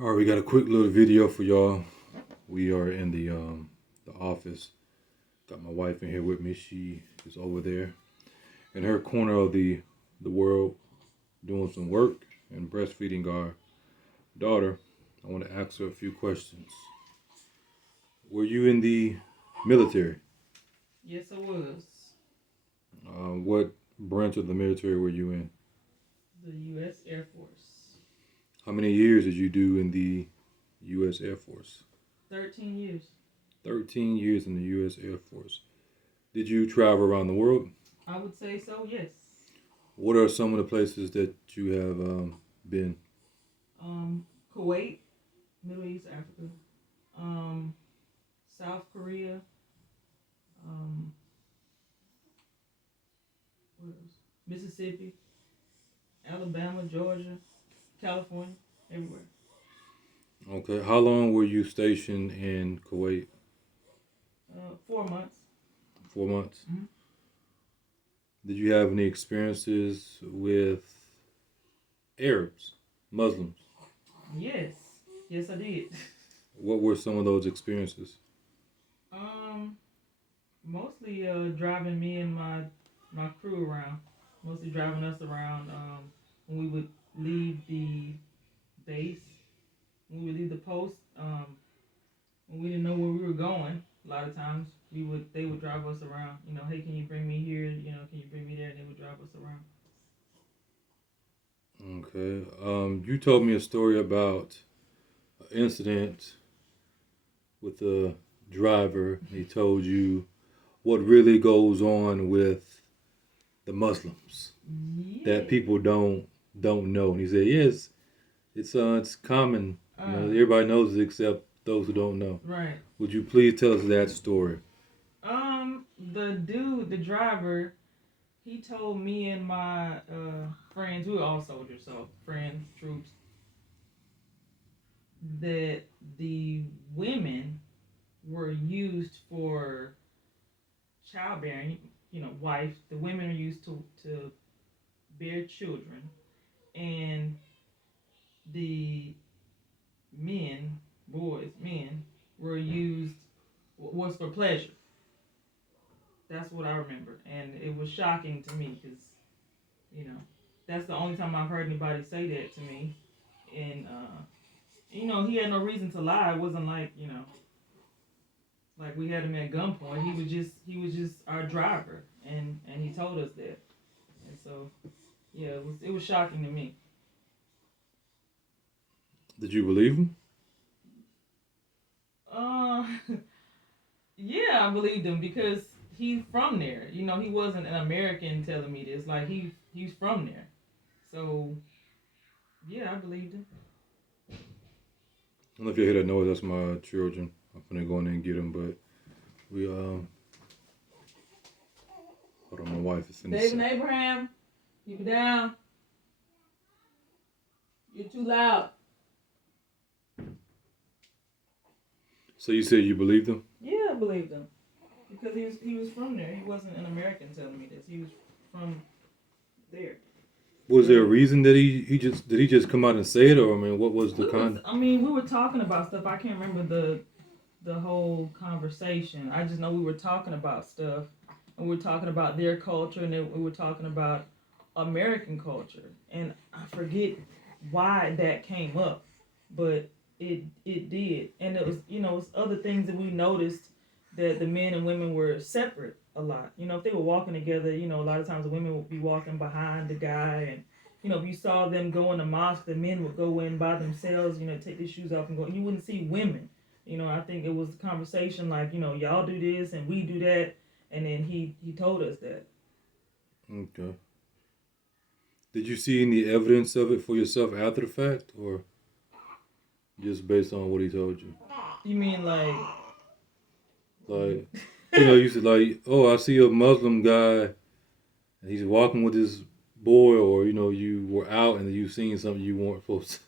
All right, we got a quick little video for y'all. We are in the office. Got my wife in here with me. She is over there in her corner of the world doing some work and breastfeeding our daughter. I want to ask her a few questions. Were you in the military? Yes, I was. What branch of the military were you in? The U.S. Air Force. How many years did you do in the U.S. Air Force? 13 years. 13 years in the U.S. Air Force. Did you travel around the world? I would say so, yes. What are some of the places that you have been? Kuwait, Middle East, Africa. Um, South Korea. Um, what else? Mississippi, Alabama, Georgia, California, everywhere. Okay. How long were you stationed in Kuwait? 4 months. 4 months. Mm-hmm. Did you have any experiences with Arabs, Muslims? Yes. Yes, I did. What were some of those experiences? Um, Mostly driving me and my crew around. Mostly driving us around when we would leave the base, when we would leave the post, when we didn't know where we were going. A lot of times they would drive us around. Hey, can you bring me here? Can you bring me there? And they would drive us around. Okay. You told me a story about an incident with a driver. He told you what really goes on with the Muslims that Yeah. people don't know. And he said, yes, it's common. Uh, Everybody knows it except those who don't know. right. Would you please tell us that story? The dude, the driver, he told me and my friends, we were all soldiers, so friends, troops, that the women were used for childbearing. Wife. The women are used to bear children, and the men, men, were used was for pleasure. That's what I remember, and it was shocking to me because you know that's the only time I've heard anybody say that to me, and he had no reason to lie. It wasn't like we had him at gunpoint. He was just our driver, and he told us that, and so yeah, it was shocking to me. Did you believe him? Uh, yeah, I believed him because he's from there. He wasn't an American telling me this. Like he's from there, so yeah, I believed him. I don't know if you hear that noise. That's my children. I'm gonna go in there and get them, but we hold on. My wife is in the David set. and Abraham, keep it down. You're too loud. So you said you believed him? Yeah, I believed him because he was from there. He wasn't an American telling me this. He was from there. Was there a reason that he just come out and say it, or I mean, what was the con? We were talking about stuff. I can't remember the whole conversation. I just know we were talking about stuff, and we were talking about their culture, and then we were talking about American culture, and I forget why that came up, but it did, and it was other things that we noticed that the men and women were separate a lot. If they were walking together, a lot of times the women would be walking behind the guy, and if you saw them go in the mosque, the men would go in by themselves, take their shoes off and go. You wouldn't see women. I think it was a conversation like, y'all do this and we do that, and then he told us that. Okay. Did you see any evidence of it for yourself after the fact, or just based on what he told you? You mean like Like, you said like, oh, I see a Muslim guy, and he's walking with his boy, or you were out and you seen something you weren't supposed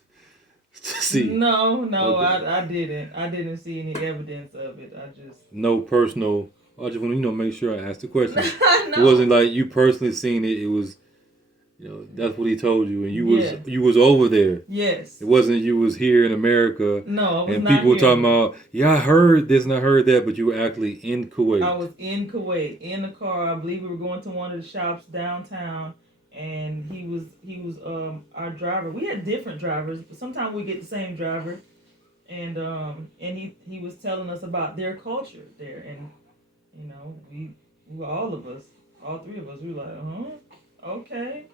to see. No, Okay. I didn't. I didn't see any evidence of it. I just No personal. I just want to make sure I asked the question. It no. wasn't like you personally seen it. It was You know, that's what he told you, and Yeah. you was over there. Yes. It wasn't you was here in America. No, I was and not people were here. talking about, yeah, I heard this and I heard that, but you were actually in Kuwait. I was in Kuwait in the car. I believe we were going to one of the shops downtown, and he was our driver. We had different drivers, but sometimes we get the same driver, and he was telling us about their culture there, and you know we were all of us, all three of us, we were like, okay,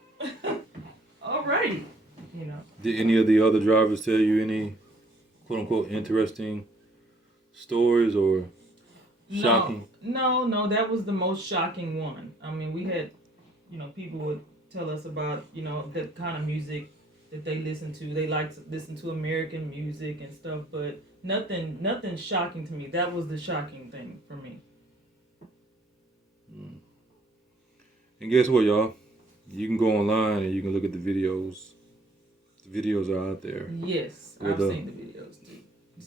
alrighty, you know. Did any of the other drivers tell you any quote unquote interesting stories or shocking? No, that was the most shocking one. I mean, we had, you know, people would tell us about, you know, the kind of music that they listen to. They like to listen to American music and stuff, but nothing shocking to me. That was the shocking thing for me. And guess what, y'all? You can go online and you can look at the videos. The videos are out there. Yes, I've seen the videos too.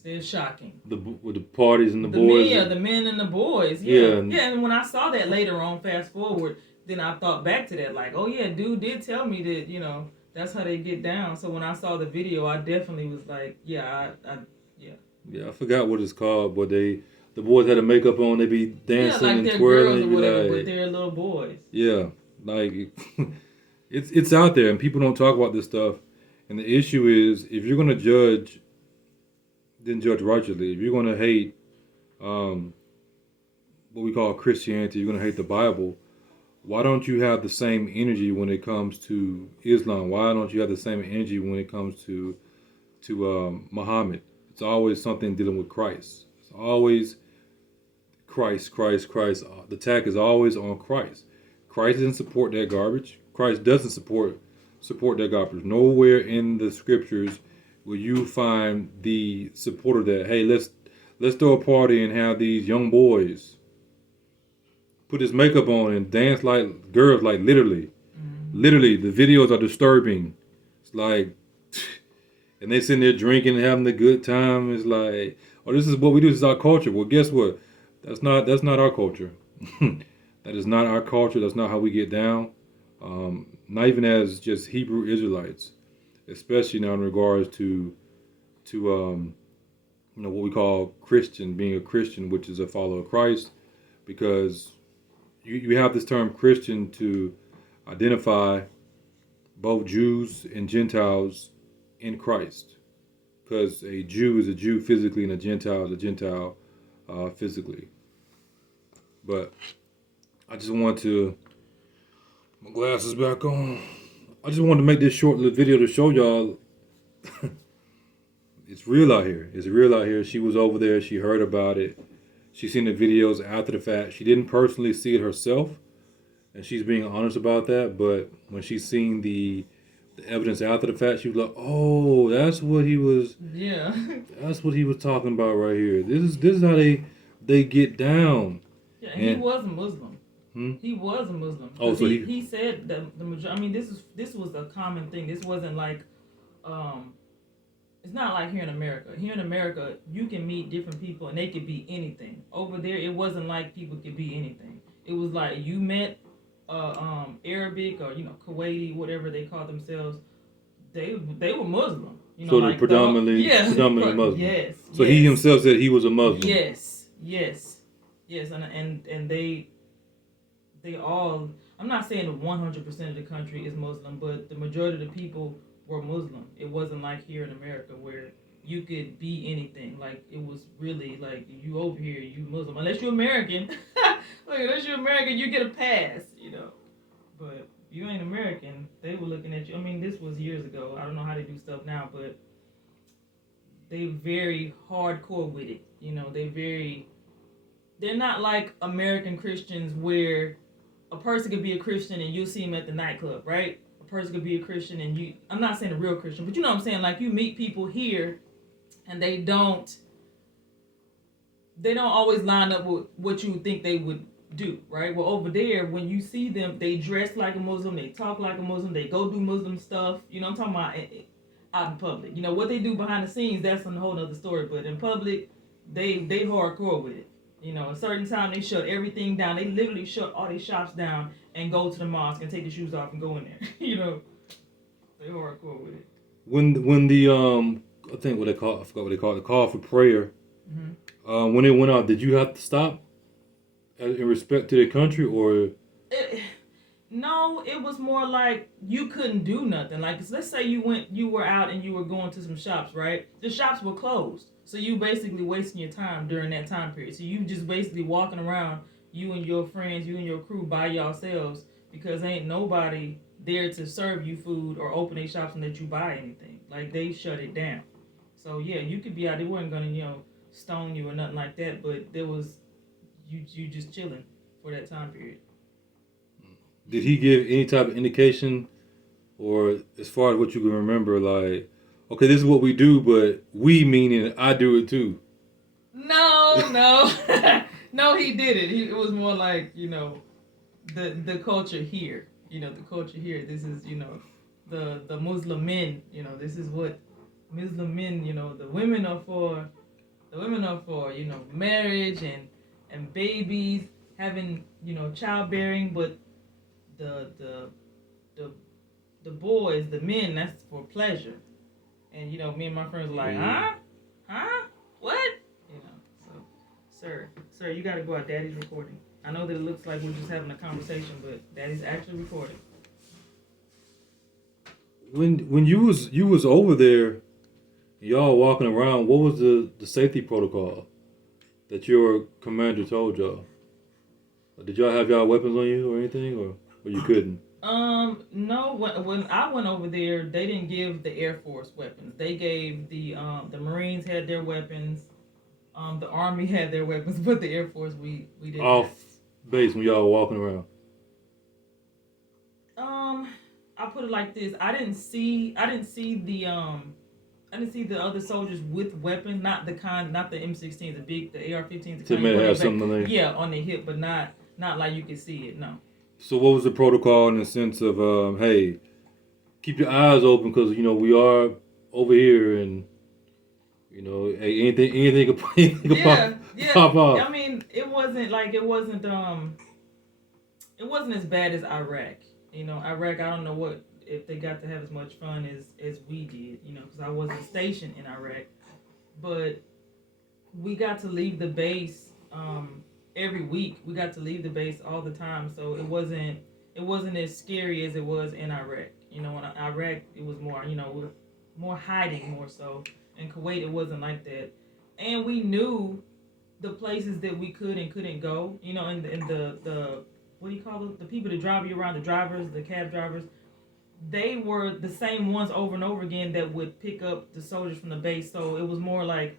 They're shocking. With the parties and the boys. The men and the boys. Yeah. And when I saw that later on, fast forward, then I thought back to that, like, oh yeah, dude did tell me that, you know, that's how they get down. So when I saw the video, I definitely was like, yeah. Yeah, I forgot what it's called, but the boys had a makeup on. They be dancing like and they're twirling. Girls or whatever, like, but they're little boys. Yeah, like it's out there, and people don't talk about this stuff. And the issue is, if you're gonna judge, then judge righteously. If you're gonna hate, what we call Christianity, you're gonna hate the Bible. Why don't you have the same energy when it comes to Islam? Why don't you have the same energy when it comes to Muhammad? It's always something dealing with Christ. It's always Christ. The attack is always on Christ. Christ doesn't support that garbage. Christ doesn't support that garbage. Nowhere in the scriptures will you find the support of that. Hey, let's throw a party and have these young boys put his makeup on and dance like girls, like literally. Mm-hmm. Literally, the videos are disturbing. It's like, and they sitting there drinking and having a good time. It's like, oh, this is what we do. This is our culture. Well, guess what? That's not our culture. That is not our culture. That's not how we get down. Not even as just Hebrew Israelites, especially now in regards to what we call Christian, being a Christian, which is a follower of Christ, because you have this term Christian to identify both Jews and Gentiles in Christ, because a Jew is a Jew physically and a Gentile is a Gentile physically. But I just want to, my glasses back on. I just wanted to make this short little video to show y'all it's real out here. It's real out here. She was over there. She heard about it. She's seen the videos after the fact. She didn't personally see it herself, and she's being honest about that. But when she's seen the evidence after the fact, she was like, "Oh, that's what he was. Yeah, that's what he was talking about right here. This is how they get down." Yeah, and he was a Muslim. He was a Muslim. Oh, so he said that the majority. I mean, this was a common thing. This wasn't like, it's not like here in America. Here in America, you can meet different people and they could be anything. Over there, it wasn't like people could be anything. It was like you met, Arabic or Kuwaiti, whatever they call themselves. They were Muslim. So they're predominantly Muslim. Yes. So he himself said he was a Muslim. Yes, and they all, I'm not saying 100% of the country is Muslim, but the majority of the people were Muslim. It wasn't like here in America where you could be anything. Like, it was really like, you over here, you Muslim. Unless you're American. Unless you're American, you get a pass, But if you ain't American, they were looking at you. I mean, this was years ago. I don't know how they do stuff now, but they very hardcore with it. They're not like American Christians where a person could be a Christian and you'll see him at the nightclub, right? A person could be a Christian and I'm not saying a real Christian, but you know what I'm saying? Like, you meet people here and they don't always line up with what you would think they would do, right? Well, over there, when you see them, they dress like a Muslim, they talk like a Muslim, they go do Muslim stuff. I'm talking about out in public. What they do behind the scenes, that's a whole other story. But in public, they hardcore with it. You know, a certain time they shut everything down. They literally shut all these shops down and go to the mosque and take the shoes off and go in there. You know, they hardcore with it. When the I think what they call, I forgot what they call it, the call for prayer. When it went out, did you have to stop in respect to the country, or? No, it was more like you couldn't do nothing. Like, let's say you were out and you were going to some shops, right? The shops were closed, so you basically wasting your time during that time period. So you just basically walking around, you and your friends, you and your crew by yourselves, because ain't nobody there to serve you food or open their shops and let you buy anything. Like, they shut it down. So yeah, you could be out. They weren't gonna stone you or nothing like that, but there was you just chilling for that time period. Did he give any type of indication, or as far as what you can remember, like, okay, this is what we do, but we meaning I do it too? No, no, he didn't. It was more like the culture here. The culture here. This is the Muslim men. This is what Muslim men. The women are for. The women are for marriage and babies, having childbearing, but the boys, the men, that's for pleasure. And me and my friends were like, what? So, sir, you gotta go out. Daddy's recording. I know that it looks like we're just having a conversation, but Daddy's actually recording. When you was over there, y'all walking around, what was the safety protocol that your commander told y'all? Did y'all have y'all weapons on you or anything, or you couldn't? No. When I went over there, they didn't give the Air Force weapons. They gave the Marines had their weapons. The Army had their weapons, but the Air Force we didn't. Off base when y'all were walking around. I'll put it like this: I didn't see the other soldiers with weapons, not the M16, the AR-15s. They may have something on there. On their hip, but not like you could see it. No. So what was the protocol in the sense of, hey, keep your eyes open because we are over here and hey, anything could pop off. I mean, it wasn't as bad as Iraq. Iraq, I don't know what if they got to have as much fun as we did. Because I wasn't stationed in Iraq, but we got to leave the base every week. We got to leave the base all the time, so it wasn't as scary as it was in Iraq. In Iraq it was more more hiding more so. In Kuwait it wasn't like that, and we knew the places that we could and couldn't go. And the what do you call it? The people that drive you around, the drivers, the cab drivers, they were the same ones over and over again that would pick up the soldiers from the base. So it was more like,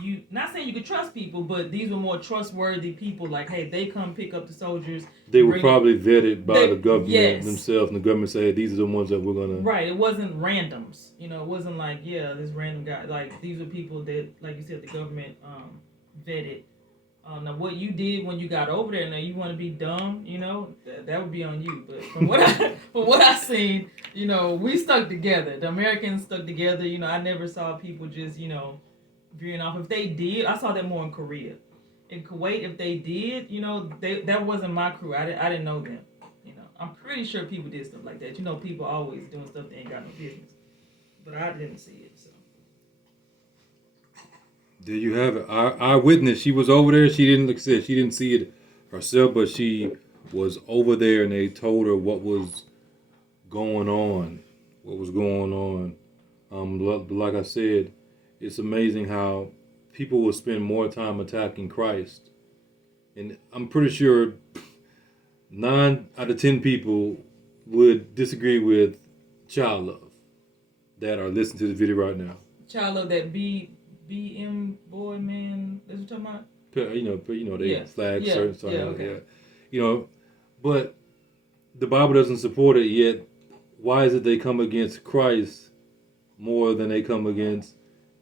you not saying you could trust people, but these were more trustworthy people. Like, hey, they come pick up the soldiers. They were probably vetted by the government themselves, and the government said these are the ones that we're gonna. Right. It wasn't randoms. It wasn't like this random guy. Like, these were people that, like you said, the government vetted. Now, what you did when you got over there, now you want to be dumb, that would be on you. But from what I seen, we stuck together. The Americans stuck together. I never saw people just veering off. If they did, I saw that more in Korea. In Kuwait, if they did, that wasn't my crew. I didn't know them. I'm pretty sure people did stuff like that. People always doing stuff they ain't got no business. But I didn't see it. So. Did you have an eyewitness? She was over there. She didn't, like I said, she didn't see it herself, but she was over there, and they told her what was going on. Like I said, it's amazing how people will spend more time attacking Christ, and I'm pretty sure 9 out of 10 people would disagree with child love that are listening to this video right now. Child love, that BM boy man, that's what you're talking about? They flag certain stuff. Okay. But the Bible doesn't support it yet. Why is it they come against Christ more than they come against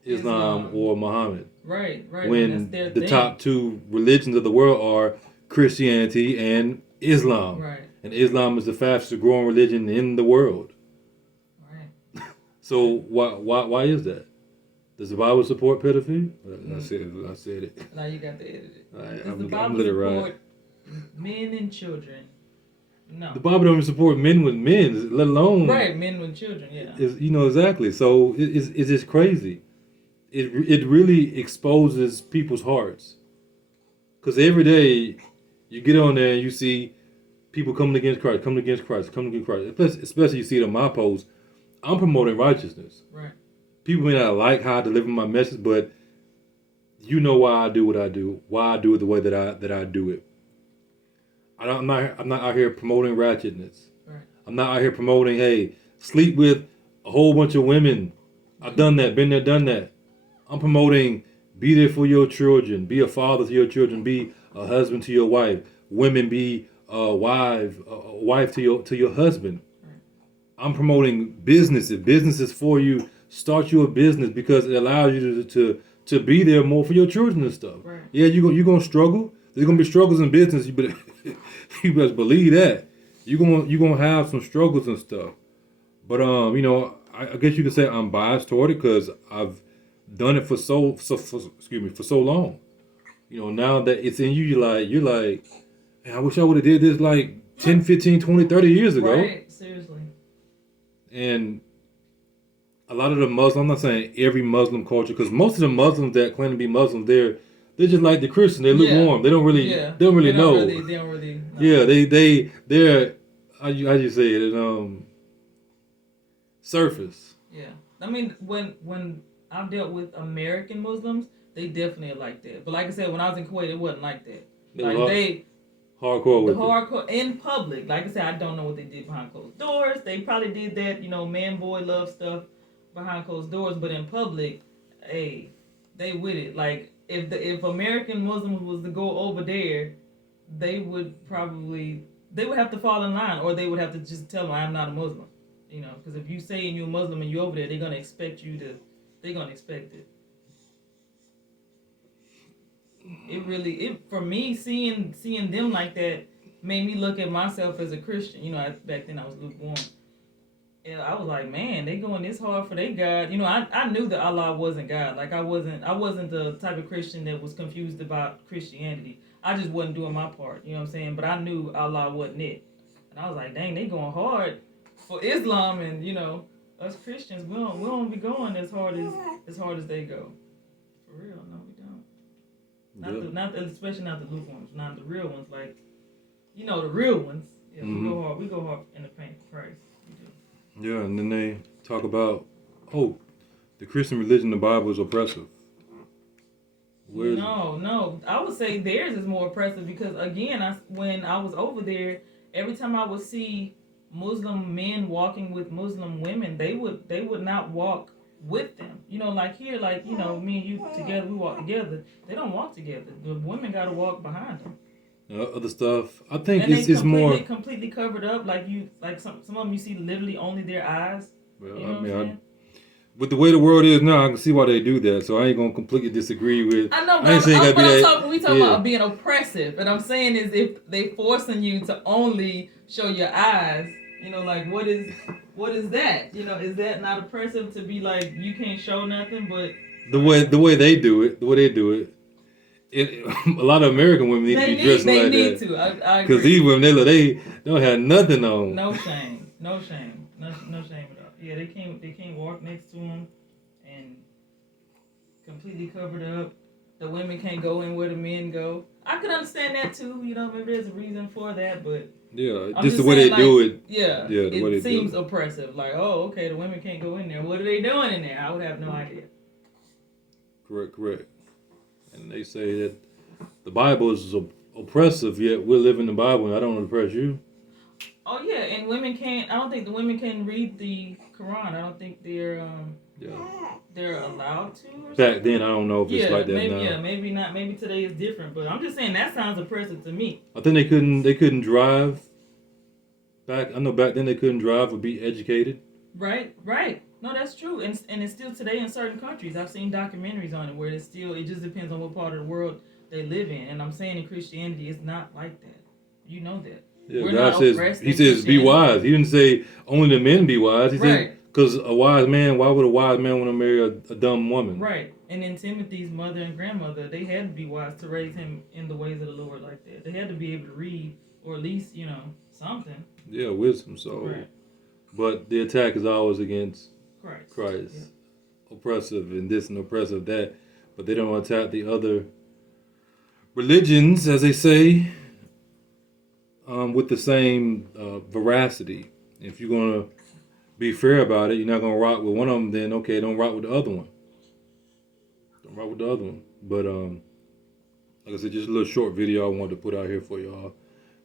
Islam or Muhammad? Right. When the top 2 religions of the world are Christianity and Islam. Right. And Islam is the fastest growing religion in the world. Right. So why is that? Does the Bible support pedophilia? I said it. I said it. Now you got to edit it. Does I'm the Bible support men and children? No. The Bible don't support men with men, let alone men with children. Yeah. Exactly. So it's just crazy. It really exposes people's hearts. Because every day you get on there and you see people coming against Christ, coming against Christ, coming against Christ. Especially you see it on my post. I'm promoting righteousness. Right. People may not like how I deliver my message, but you know why I do what I do, why I do it the way that I do it. I'm not out here promoting ratchetness. Right. I'm not out here promoting, hey, sleep with a whole bunch of women. I've done that, been there, done that. I'm promoting be there for your children, be a father to your children, be a husband to your wife. Women, be a wife to your husband. Right. I'm promoting businesses for you. Start you a business because it allows you to be there more for your children and stuff. Right. Yeah, you're gonna struggle. There's gonna be struggles in business. You better you best believe that. You're gonna have some struggles and stuff. But I guess you could say I'm biased toward it because I've done it for so long. Now that it's in you, you're like, man, I wish I would have did this like 10, 15, 20, 30 years ago. Right, seriously. And a lot of the Muslims, I'm not saying every Muslim culture, because most of the Muslims that claim to be Muslims, they're just like the Christians. They're lukewarm. They don't really know. They don't really know. Yeah, they're how you say it? Surface. Yeah, I mean when I've dealt with American Muslims, they definitely are like that. But like I said, when I was in Kuwait, it wasn't like that. They hardcore with hardcore in public. Like I said, I don't know what they did behind closed doors. They probably did that, man, boy, love stuff behind closed doors. But in public, hey, they with it. Like if American Muslims was to go over there, they would have to fall in line, or they would have to just tell them I'm not a Muslim. Because if you say you're a Muslim and you're over there, they're gonna expect they're gonna expect it. For me, seeing them like that made me look at myself as a Christian. Back then I was lukewarm. And I was like, man, they going this hard for their God. I knew that Allah wasn't God. Like I wasn't the type of Christian that was confused about Christianity. I just wasn't doing my part, you know what I'm saying? But I knew Allah wasn't it. And I was like, dang, they going hard for Islam, and us Christians, we don't be going as hard as they go. For real, no, we don't. Especially not the lukewarms, not the real ones, like the real ones. Yeah, mm-hmm. We go hard in the paint for Christ. We do. Yeah, and then they talk about, the Christian religion, the Bible is oppressive. No, I would say theirs is more oppressive because again, when I was over there, every time I would see Muslim men walking with Muslim women, they would not walk with them. Like here, like me and you together, we walk together. They don't walk together. The women got to walk behind them. Other stuff, I think and it's more completely covered up. Like some of them you see literally only their eyes. Well, with the way the world is now, I can see why they do that. So I ain't gonna completely disagree with. I know, but we talking about being oppressive, and I'm saying is if they forcing you to only show your eyes. Like what is that? Is that not oppressive to be like you can't show nothing? But the way they do it, a lot of American women need to be dressing like that. They need to. I agree. Because these women, they don't have nothing on. No shame at all. Yeah, they can't walk next to them, and completely covered up. The women can't go in where the men go. I could understand that too. Maybe there's a reason for that, but. Yeah, just the way they do it. Yeah, it seems oppressive. Like, okay, the women can't go in there. What are they doing in there? I would have no idea. Correct. And they say that the Bible is oppressive, yet we're living the Bible, and I don't oppress you. Oh yeah, and women can't. I don't think the women can read the Quran. I don't think they're allowed to. Back then, I don't know if it's like that now. Yeah, maybe not. Maybe today is different. But I'm just saying that sounds oppressive to me. I think they couldn't drive. I know back then they couldn't drive or be educated. Right. No, that's true, and it's still today in certain countries. I've seen documentaries on it where it just depends on what part of the world they live in. And I'm saying in Christianity, it's not like that. You know that. Yeah, God says, He says, be wise. He didn't say only the men be wise. He said, Because a wise man, why would a wise man want to marry a dumb woman? Right. And then Timothy's mother and grandmother, they had to be wise to raise him in the ways of the Lord like that. They had to be able to read, or at least, something. Yeah, wisdom. So, Right. But the attack is always against Christ. Yeah. Oppressive and this and oppressive that. But they don't attack the other religions, as they say, with the same veracity. If you're going to be fair about it, you're not going to rock with one of them, then okay, don't rock with the other one. Don't rock with the other one. But like I said, just a little short video I wanted to put out here for y'all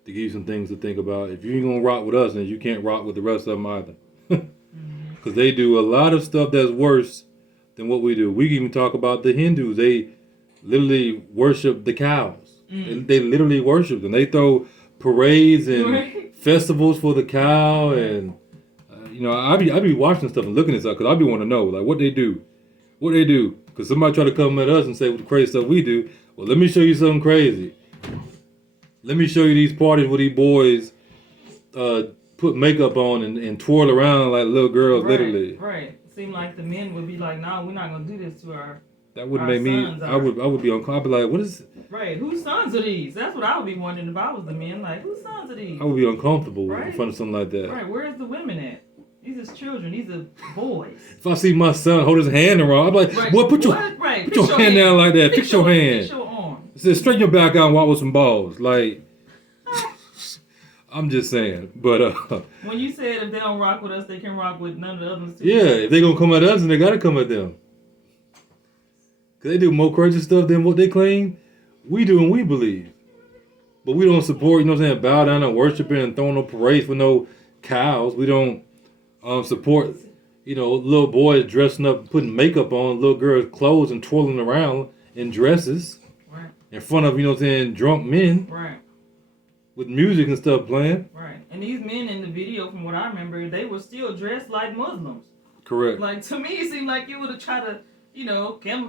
to give you some things to think about. If you ain't going to rock with us, then you can't rock with the rest of them either. Because they do a lot of stuff that's worse than what we do. We can even talk about the Hindus. They literally worship the cows. They literally worship them. They throw parades and festivals for the cow, and I be watching stuff and looking at stuff because I be want to know like what they do, because somebody try to come at us and say what the crazy stuff we do. Well, let me show you something crazy. Let me show you these parties where these boys put makeup on and twirl around like little girls, literally. Right. Seem like the men would be like, "No, we're not gonna do this to our." That would make me. I would be uncomfortable. I'd be like, "What is?" Right. Whose sons are these? That's what I would be wondering if I was the men. Like, whose sons are these? I would be uncomfortable in front of something like that. Right. Where's the women at? These is children. These are boys. If I see my son hold his hand around, I'm like, "What? Put your hand down like that. Fix your hand. Fix your arm. Straighten your back out and walk with some balls." Like, I'm just saying. But when you said if they don't rock with us, they can rock with none of the others too. Yeah, if they gonna come at us, then they gotta come at them. Cause they do more crazy stuff than what they claim we do and we believe. But we don't support, bow down and worshiping and throwing no parades for no cows. We don't support, little boys dressing up, putting makeup on little girls' clothes and twirling around in dresses. Right. In front of, drunk men. Right. With music and stuff playing. Right. And these men in the video, from what I remember, they were still dressed like Muslims. Correct. Like, to me, it seemed like you would have tried to,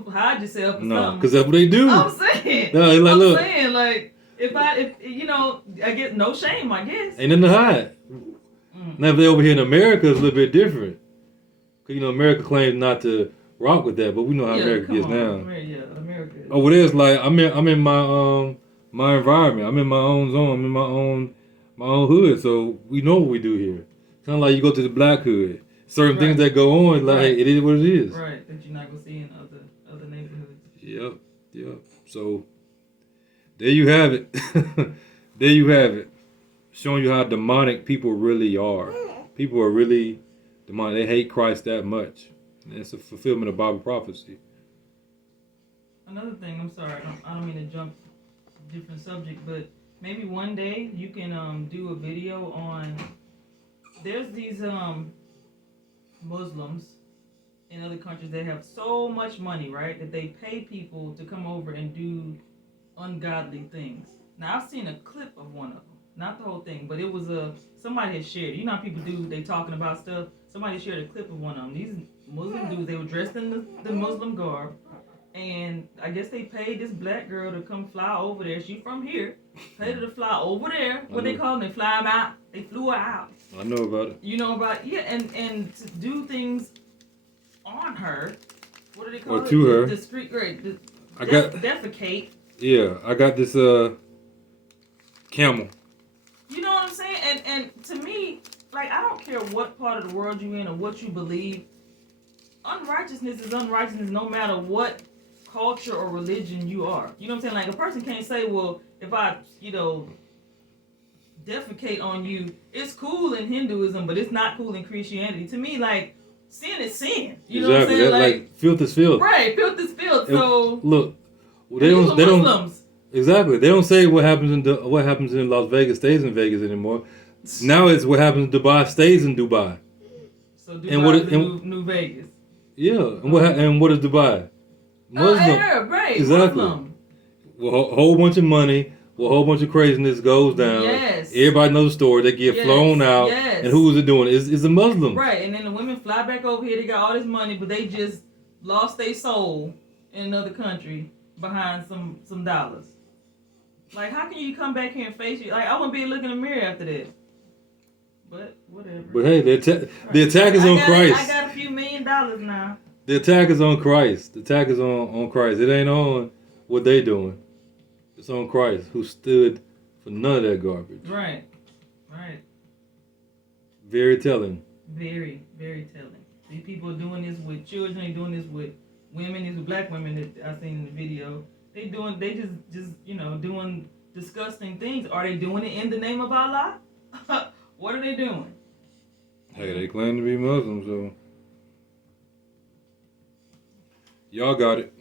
hide yourself or something. No, because that's what they do. I'm saying. No, like, I'm look. saying, like, if I get no shame, I guess. Ain't nothing to hide. Now, if they over here in America, it's a little bit different. Because, America claims not to rock with that, but we know how America gets now. Yeah, America. Over there, it's like, I'm in my environment. I'm in my own zone. I'm in my own hood. So we know what we do here. Kind of like you go to the black hood. Certain things that go on, like it is what it is. Right, that you're not gonna see in other neighborhoods. Yep. So there you have it. There you have it. Showing you how demonic people really are. People are really demonic. They hate Christ that much. And it's a fulfillment of Bible prophecy. Another thing, I'm sorry, I don't mean to jump different subject, but maybe one day you can do a video on. There's these Muslims in other countries that have so much money, right, that they pay people to come over and do ungodly things. Now I've seen a clip of one of them, not the whole thing, but it was somebody had shared. You know how people do? They talking about stuff. Somebody shared a clip of one of them. These Muslim dudes, they were dressed in the Muslim garb. And I guess they paid this black girl to come fly over there. She from here. Paid her to fly over there. What they call them? They fly them out. They flew her out. I know about it. You know about it? Yeah, and to do things on her. What do they call it? Or to her. The street grade. Defecate. Yeah, I got this camel. You know what I'm saying? And to me, like, I don't care what part of the world you're in or what you believe. Unrighteousness is unrighteousness no matter what culture or religion you are. You know what I'm saying? Like, a person can't say, well, if I, defecate on you, it's cool in Hinduism, but it's not cool in Christianity. To me, like, sin is sin. You know what I'm saying? Like filth is filth. Right, filth is filth. So look, they Muslims. don't exactly. They don't say what happens in Las Vegas stays in Vegas anymore. Now it's what happens in Dubai stays in Dubai. So Dubai is the new Vegas. Yeah, and what is Dubai? Muslim. Arab, right? Exactly. Muslim. Well, a whole bunch of money, a whole bunch of craziness goes down. Yes. Everybody knows the story. They get flown out. Yes. And who is it doing? It's a Muslim. Right, and then the women fly back over here. They got all this money, but they just lost their soul in another country behind some dollars. Like, how can you come back here and face you? Like, I wouldn't be looking in the mirror after that. but whatever. But hey, the attack is on Christ. I got a few $1 million now. The attack is on Christ. The attack is on Christ. It ain't on what they doing. It's on Christ, who stood for none of that garbage. Right. Right. Very telling. Very, very telling. These people are doing this with children. They doing this with women. These with black women that I seen in the video. They just doing disgusting things. Are they doing it in the name of Allah? What are they doing? Hey, they claim to be Muslim, so y'all got it.